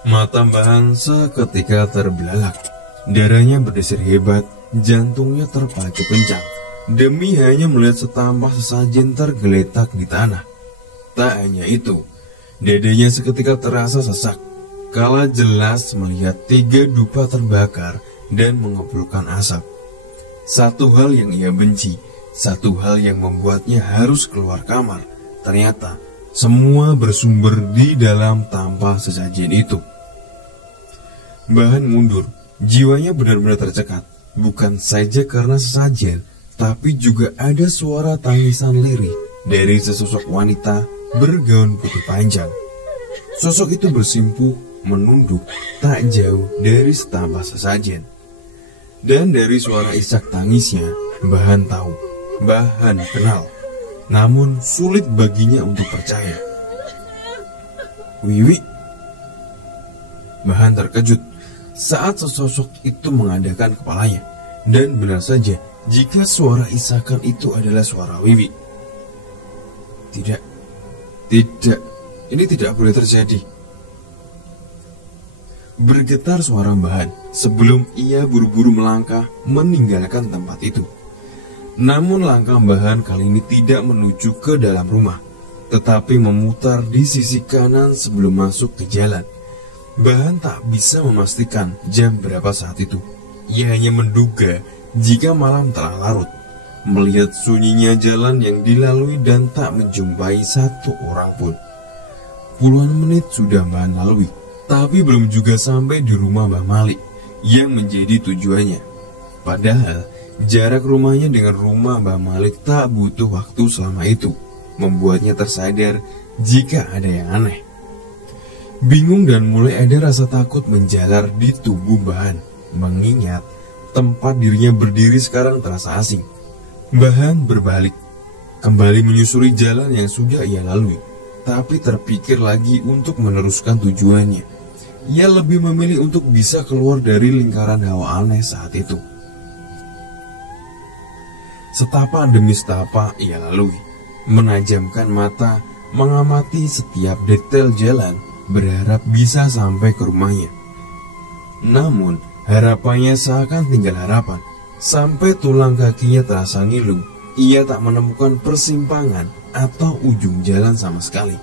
Mata Bahan seketika terbelalak. Darahnya berdesir hebat, jantungnya terpacu kencang, demi hanya melihat setampah sesajen tergeletak di tanah. Tak hanya itu, dadanya seketika terasa sesak, kala jelas melihat 3 dupa terbakar dan mengepulkan asap. Satu hal yang ia benci, satu hal yang membuatnya harus keluar kamar, ternyata semua bersumber di dalam tampah sesajen itu. Bahan mundur, jiwanya benar-benar tercekat, bukan saja karena sesajen, tapi juga ada suara tangisan lirih dari sesosok wanita bergaun putih panjang. Sosok itu bersimpuh, menunduk tak jauh dari setampah sesajen. Dan dari suara isak tangisnya, Bahan tahu, Bahan kenal. Namun sulit baginya untuk percaya. Wiwi. Bahan terkejut saat sesosok itu mengadakan kepalanya. Dan benar saja, jika suara isakan itu adalah suara Wiwi. Tidak, ini tidak boleh terjadi. Bergetar suara Bahan sebelum ia buru-buru melangkah meninggalkan tempat itu. Namun langkah Bahan kali ini tidak menuju ke dalam rumah, tetapi memutar di sisi kanan sebelum masuk ke jalan. Bahan tak bisa memastikan jam berapa saat itu. Ia hanya menduga jika malam telah larut, melihat sunyinya jalan yang dilalui dan tak menjumpai satu orang pun. Puluhan menit sudah Bahan lalui, tapi belum juga sampai di rumah Mbah Malik yang menjadi tujuannya. Padahal jarak rumahnya dengan rumah Mbah Malik tak butuh waktu selama itu, membuatnya tersadar jika ada yang aneh. Bingung dan mulai ada rasa takut menjalar di tubuh Bahan, mengingat tempat dirinya berdiri sekarang terasa asing. Bahan berbalik, kembali menyusuri jalan yang sudah ia lalui, tapi terpikir lagi untuk meneruskan tujuannya. Ia lebih memilih untuk bisa keluar dari lingkaran hawa aneh saat itu. Setapak demi setapak ia lalui, menajamkan mata, mengamati setiap detail jalan, berharap bisa sampai ke rumahnya. Namun, harapannya seakan tinggal harapan. Sampai tulang kakinya terasa ngilu, ia tak menemukan persimpangan atau ujung jalan sama sekali.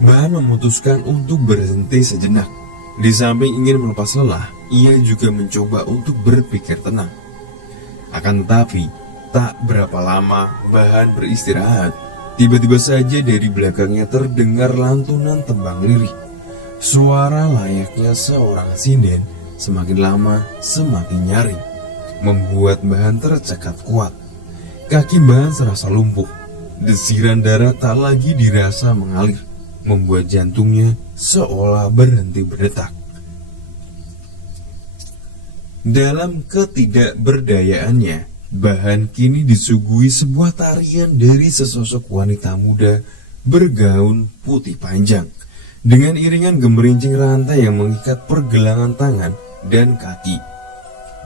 Bahan memutuskan untuk berhenti sejenak. Di samping ingin melepas lelah, ia juga mencoba untuk berpikir tenang. Akan tetapi, tak berapa lama Bahan beristirahat, tiba-tiba saja dari belakangnya terdengar lantunan tembang lirih. Suara layaknya seorang sinden, semakin lama semakin nyaring, membuat Bahan tercekat kuat. Kaki Bahan serasa lumpuh, desiran darah tak lagi dirasa mengalir, membuat jantungnya seolah berhenti berdetak. Dalam ketidakberdayaannya, Bahan kini disuguhi sebuah tarian dari sesosok wanita muda bergaun putih panjang, dengan iringan gemerincing rantai yang mengikat pergelangan tangan dan kaki.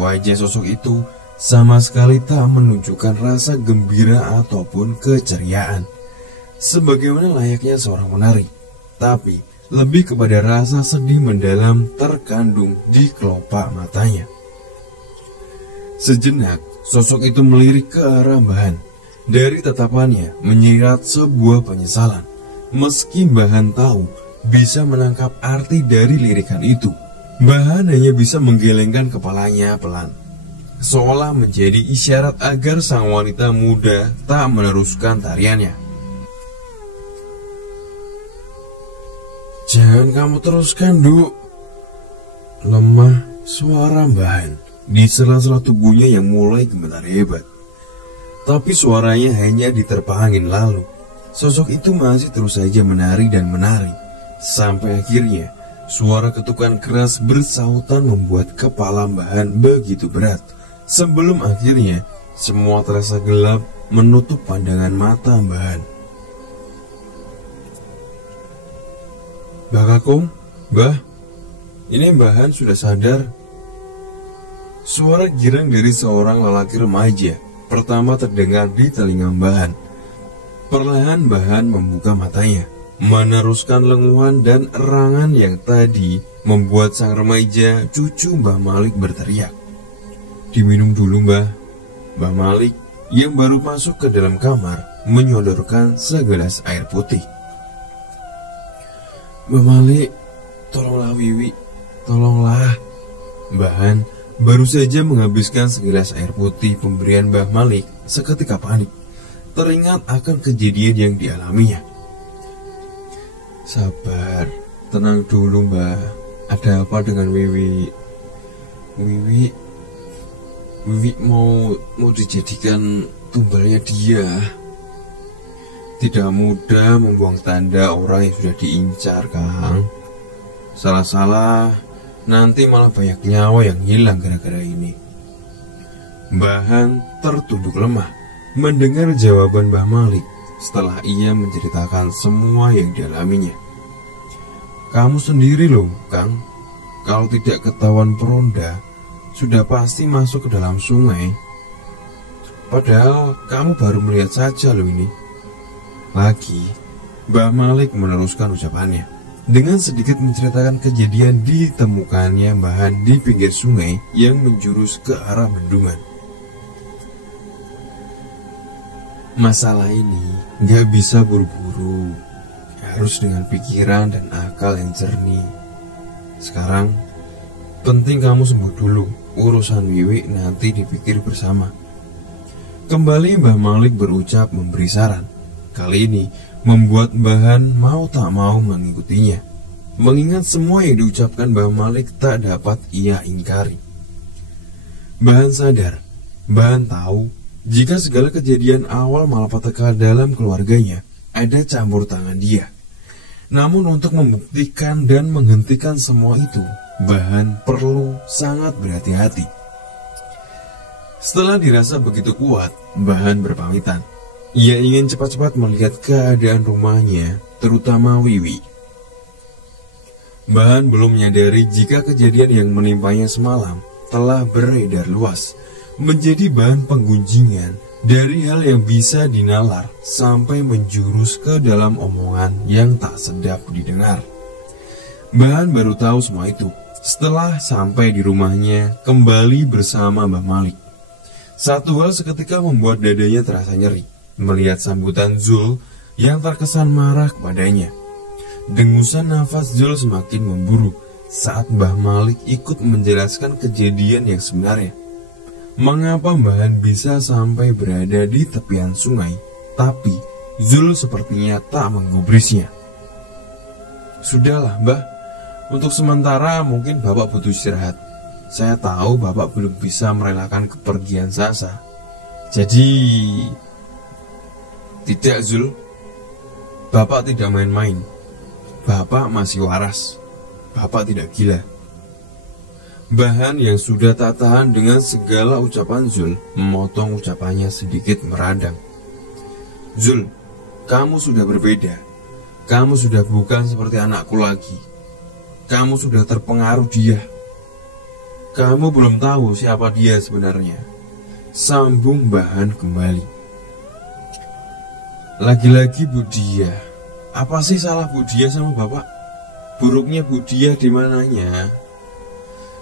Wajah sosok itu sama sekali tak menunjukkan rasa gembira ataupun keceriaan, sebagaimana layaknya seorang menari, tapi lebih kepada rasa sedih mendalam terkandung di kelopak matanya. Sejenak, sosok itu melirik ke arah Bahan. Dari tatapannya menyirat sebuah penyesalan. Meski Bahan tahu bisa menangkap arti dari lirikan itu, Bahan hanya bisa menggelengkan kepalanya pelan, seolah menjadi isyarat agar sang wanita muda tak meneruskan tariannya. "Jangan kamu teruskan, Duk." Lemah suara Bahan di sela-sela tubuhnya yang mulai gemetar hebat. Tapi suaranya hanya diterpa angin lalu. Sosok itu masih terus saja menari dan menari. Sampai akhirnya, suara ketukan keras bersautan membuat kepala Bahan begitu berat. Sebelum akhirnya, semua terasa gelap menutup pandangan mata Bahan. "Mbah Kakung, Mbah, ini Bahan sudah sadar." Suara girang dari seorang lelaki remaja pertama terdengar di telinga Bahan. Perlahan Bahan membuka matanya. meneruskan lenguhan dan erangan yang tadi membuat sang remaja cucu Mbah Malik berteriak. "Diminum dulu, Mbah." Mbah Malik yang baru masuk ke dalam kamar menyodorkan segelas air putih. "Mbah Malik, tolonglah Wiwi, tolonglah." Bahan baru saja menghabiskan segelas air putih pemberian Mbah Malik, seketika panik, teringat akan kejadian yang dialaminya. "Sabar, tenang dulu, Mbah. Ada apa dengan Wiwi?" Wiwi mau dijadikan tumbalnya dia." Tidak mudah membuang tanda orang yang sudah diincar, Kang. Salah-salah, nanti malah banyak nyawa yang hilang gara-gara ini. Bahan tertunduk lemah mendengar jawaban Mbah Malik setelah ia menceritakan semua yang dialaminya. "Kamu sendiri loh, Kang. Kalau tidak ketahuan peronda, sudah pasti masuk ke dalam sungai. Padahal kamu baru melihat saja loh ini." Lagi, Mbah Malik meneruskan ucapannya dengan sedikit menceritakan kejadian ditemukannya bahan di pinggir sungai yang menjurus ke arah bendungan. "Masalah ini gak bisa buru-buru, harus dengan pikiran dan akal yang jernih. Sekarang, penting kamu sembuh dulu, urusan Wiwi nanti dipikir bersama." Kembali Mbah Malik berucap memberi saran. Kali ini membuat Bahan mau tak mau mengikutinya, mengingat semua yang diucapkan Mbah Malik tak dapat ia ingkari. Bahan sadar, Bahan tahu jika segala kejadian awal malapetaka dalam keluarganya ada campur tangan dia. Namun untuk membuktikan dan menghentikan semua itu, Bahan perlu sangat berhati-hati. Setelah dirasa begitu kuat, Bahan berpamitan. Ia ingin cepat-cepat melihat keadaan rumahnya, terutama Wiwi. Bahan belum menyadari jika kejadian yang menimpanya semalam telah beredar luas, menjadi bahan penggunjingan dari hal yang bisa dinalar sampai menjurus ke dalam omongan yang tak sedap didengar. Bahan baru tahu semua itu setelah sampai di rumahnya kembali bersama Mbah Malik. Satu hal seketika membuat dadanya terasa nyeri, melihat sambutan Zul yang terkesan marah kepadanya. Dengusan nafas Zul semakin memburuk saat Mbah Malik ikut menjelaskan kejadian yang sebenarnya. Mengapa Bahan bisa sampai berada di tepian sungai, tapi Zul sepertinya tak menggubrisnya. "Sudahlah, Mbah. Untuk sementara mungkin Bapak butuh istirahat. Saya tahu Bapak belum bisa merelakan kepergian Sasa. Jadi..." "Tidak, Zul. Bapak tidak main-main. Bapak masih waras. Bapak tidak gila." Bahan yang sudah tak tahan dengan segala ucapan Zul memotong ucapannya sedikit meradang. "Zul, kamu sudah berbeda. Kamu sudah bukan seperti anakku lagi. Kamu sudah terpengaruh dia. Kamu belum tahu siapa dia sebenarnya." Sambung Bahan kembali. "Lagi-lagi Budia. Apa sih salah Budia sama Bapak? Buruknya Budia di mananya?"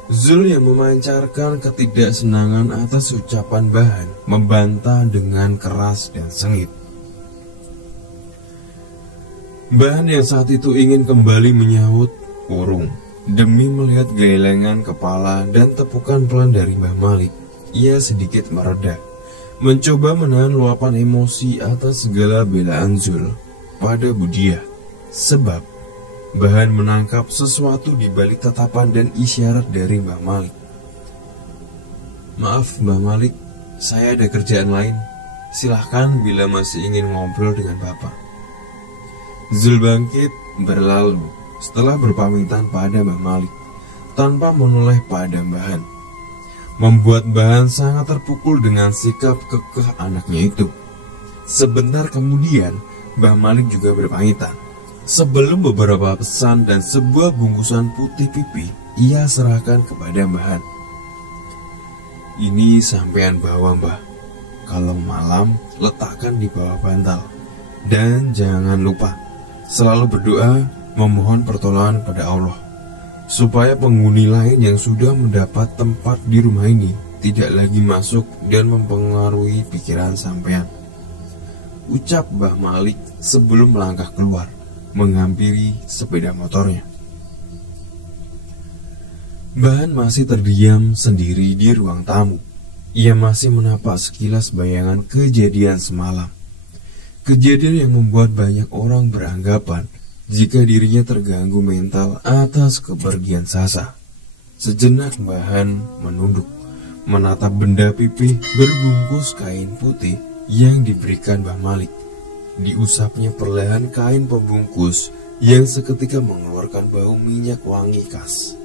Zul yang memancarkan ketidaksenangan atas ucapan Bahan membantah dengan keras dan sengit. Bahan yang saat itu ingin kembali menyahut, urung, demi melihat gelengan kepala dan tepukan pelan dari Mbah Malik. Ia sedikit mereda, mencoba menahan luapan emosi atas segala belaan Zul pada Budia, sebab Bahan menangkap sesuatu di balik tatapan dan isyarat dari Mbah Malik. "Maaf Mbah Malik, saya ada kerjaan lain. Silahkan bila masih ingin ngobrol dengan Bapak." Zul bangkit berlalu setelah berpamitan pada Mbah Malik tanpa menoleh pada Bahan, membuat Bahan sangat terpukul dengan sikap kekeh anaknya itu. Sebentar kemudian Mbah Malik juga berpamitan. Sebelum beberapa pesan dan sebuah bungkusan putih pipi ia serahkan kepada Bahan. "Ini sampean bawa, Mbah. Kalau malam letakkan di bawah bantal. Dan jangan lupa selalu berdoa memohon pertolongan pada Allah supaya penghuni lain yang sudah mendapat tempat di rumah ini tidak lagi masuk dan mempengaruhi pikiran sampean. Ucap Mbah Malik sebelum melangkah keluar, menghampiri sepeda motornya. Bahan masih terdiam sendiri di ruang tamu. Ia masih menapak sekilas bayangan kejadian semalam. Kejadian yang membuat banyak orang beranggapan jika dirinya terganggu mental atas kepergian Sasa. Sejenak Bahan menunduk, menatap benda pipih berbungkus kain putih yang diberikan Mbah Malik. Diusapnya perlahan kain pembungkus yang seketika mengeluarkan bau minyak wangi khas.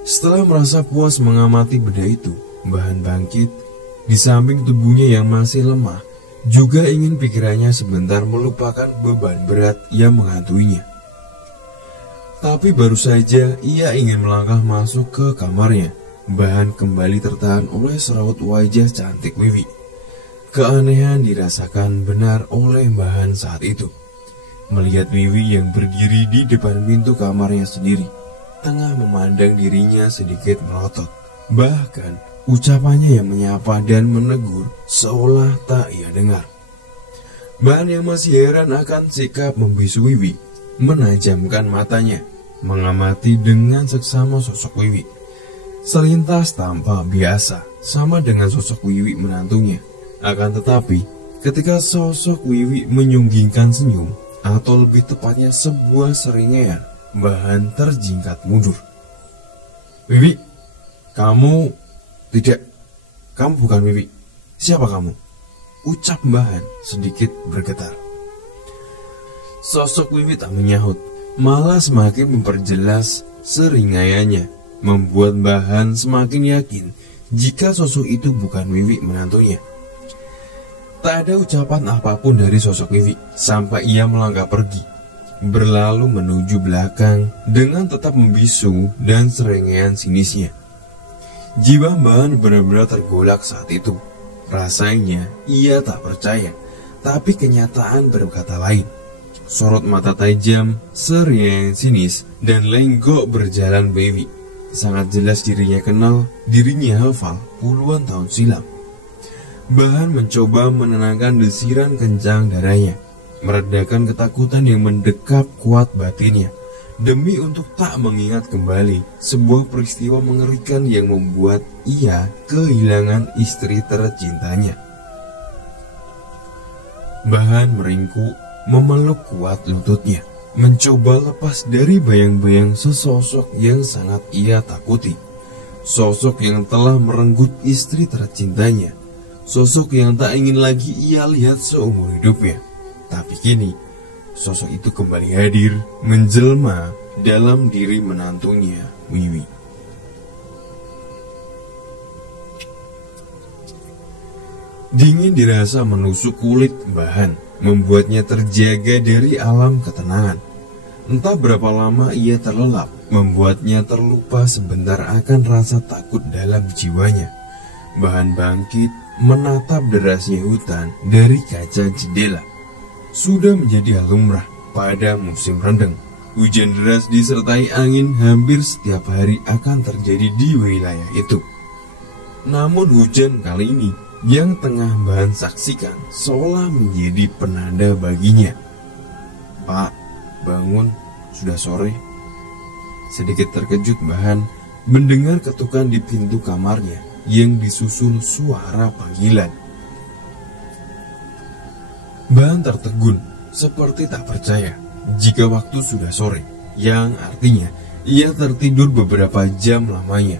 Setelah merasa puas mengamati benda itu, Bahan bangkit. Di samping tubuhnya yang masih lemah, juga ingin pikirannya sebentar melupakan beban berat yang menghantuinya. Tapi baru saja ia ingin melangkah masuk ke kamarnya, Bahan kembali tertahan oleh seraut wajah cantik Wiwi. Keanehan dirasakan benar oleh Bahan saat itu, melihat Wiwi yang berdiri di depan pintu kamarnya sendiri, tengah memandang dirinya sedikit melotot. Bahkan ucapannya yang menyapa dan menegur seolah tak ia dengar. Bahan yang masih heran akan sikap membisu Wiwi, menajamkan matanya, mengamati dengan seksama sosok Wiwi. Selintas tampak biasa, sama dengan sosok Wiwi menantunya. Akan tetapi, ketika sosok Wiwi menyunggingkan senyum, atau lebih tepatnya sebuah seringaian, Bahan terjingkat mundur. Wiwi, kamu bukan Wiwi. Siapa kamu? Ucap Bahan sedikit bergetar. Sosok Wiwi tak menyahut, malah semakin memperjelas seringaiannya, membuat Bahan semakin yakin jika sosok itu bukan Wiwi menantunya. Tak ada ucapan apapun dari sosok Wiwi sampai ia melangkah pergi, berlalu menuju belakang dengan tetap membisu dan serengaian sinisnya. Jiwa Bahan benar-benar tergolak saat itu. Rasanya ia tak percaya, tapi kenyataan berkata lain. Sorot mata tajam, serangaian sinis, dan lenggok berjalan Wiwi. Sangat jelas dirinya kenal, dirinya hafal puluhan tahun silam. Bahan mencoba menenangkan desiran kencang darahnya, meredakan ketakutan yang mendekap kuat batinnya, demi untuk tak mengingat kembali sebuah peristiwa mengerikan yang membuat ia kehilangan istri tercintanya. Bahan meringkuk, memeluk kuat lututnya, mencoba lepas dari bayang-bayang sesosok yang sangat ia takuti. Sosok yang telah merenggut istri tercintanya, sosok yang tak ingin lagi ia lihat seumur hidupnya. Tapi kini sosok itu kembali hadir, menjelma dalam diri menantunya, Wiwi. Dingin dirasa menusuk kulit Bahan, membuatnya terjaga dari alam ketenangan. Entah berapa lama ia terlelap, membuatnya terlupa sebentar akan rasa takut dalam jiwanya. Bahan bangkit, menatap derasnya hutan dari kaca jendela. Sudah menjadi hal lumrah pada musim rendeng. Hujan deras disertai angin hampir setiap hari akan terjadi di wilayah itu. Namun hujan kali ini yang tengah Bahan saksikan seolah menjadi penanda baginya. Pak, bangun, sudah sore. Sedikit terkejut Bahan mendengar ketukan di pintu kamarnya yang disusul suara panggilan. Bahan tertegun, seperti tak percaya jika waktu sudah sore, yang artinya ia tertidur beberapa jam lamanya.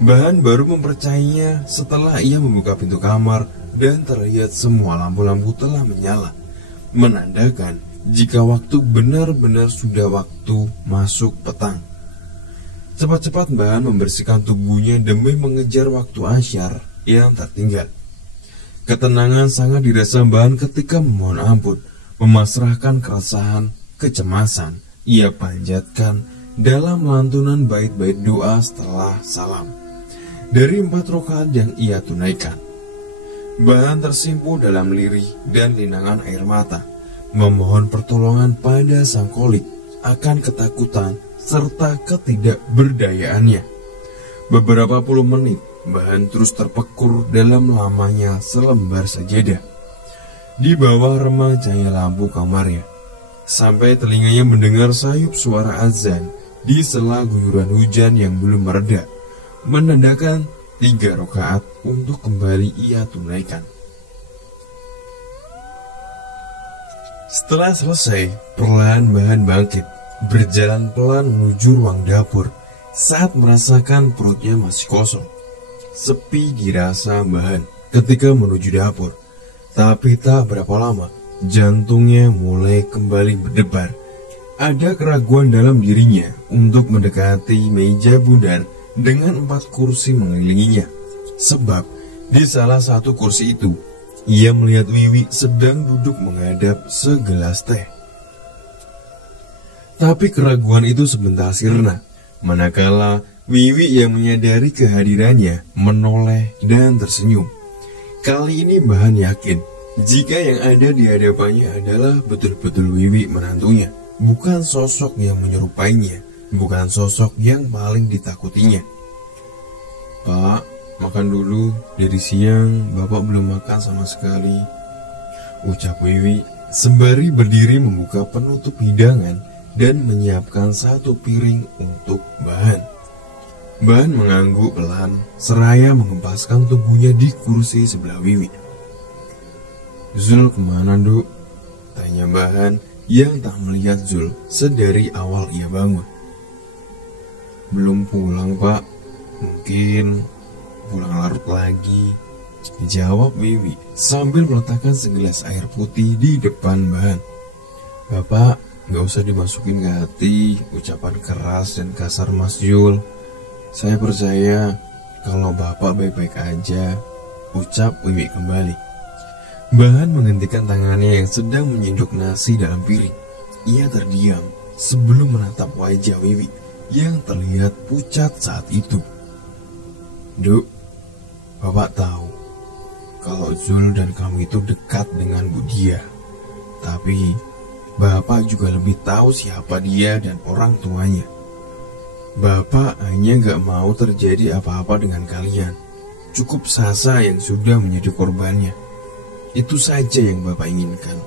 Bahan baru mempercayainya setelah ia membuka pintu kamar dan terlihat semua lampu-lampu telah menyala, menandakan jika waktu benar-benar sudah waktu masuk petang. Cepat-cepat Bahan membersihkan tubuhnya demi mengejar waktu asyar yang tertinggal. Ketenangan sangat dirasa Bahan ketika memohon ampun, memasrahkan keresahan, kecemasan ia panjatkan dalam lantunan bait-bait doa setelah salam. Dari 4 rakaat yang ia tunaikan, Bahan tersimpul dalam lirih dan linangan air mata, memohon pertolongan pada sang kolik akan ketakutan serta ketidakberdayaannya. Beberapa puluh menit, Bahan terus terpekur dalam lamanya selembar sajadah di bawah remah cahaya lampu kamarnya, sampai telinganya mendengar sayup suara azan di sela guyuran hujan yang belum mereda, menandakan 3 rakaat untuk kembali ia tunaikan. Setelah selesai, perlahan Bahan bangkit, berjalan pelan menuju ruang dapur saat merasakan perutnya masih kosong. Sepi dirasa Bahan ketika menuju dapur, tapi tak berapa lama jantungnya mulai kembali berdebar. Ada keraguan dalam dirinya untuk mendekati meja bundar dengan 4 kursi mengelilinginya, sebab di salah satu kursi itu ia melihat Wiwi sedang duduk menghadap segelas teh. Tapi keraguan itu sebentar sirna, manakala Wiwi yang menyadari kehadirannya menoleh dan tersenyum. Kali ini Bahan yakin jika yang ada di hadapannya adalah betul-betul Wiwi menantunya, bukan sosok yang menyerupainya, bukan sosok yang paling ditakutinya. "Pak, makan dulu, dari siang Bapak belum makan sama sekali," ucap Wiwi sembari berdiri membuka penutup hidangan dan menyiapkan 1 piring untuk Bahan. Bahan mengangguk pelan seraya mengempaskan tubuhnya di kursi sebelah Wiwi. "Zul kemana, Duk?" tanya Bahan yang tak melihat Zul sedari awal ia bangun. "Belum pulang, Pak. Mungkin pulang larut lagi," jawab Wiwi sambil meletakkan segelas air putih di depan Bahan. "Bapak, gak usah dimasukin ke hati ucapan keras dan kasar Mas Zul. Saya percaya kalau Bapak baik-baik aja," ucap Wiwi kembali. Bahan menghentikan tangannya yang sedang menyendok nasi dalam piring. Ia terdiam sebelum menatap wajah Wiwi yang terlihat pucat saat itu. "Duk, Bapak tahu kalau Zul dan kamu itu dekat dengan Bu Dia. Tapi Bapak juga lebih tahu siapa dia dan orang tuanya. Bapak hanya gak mau terjadi apa-apa dengan kalian. Cukup Sasa yang sudah menjadi korbannya. Itu saja yang Bapak inginkan.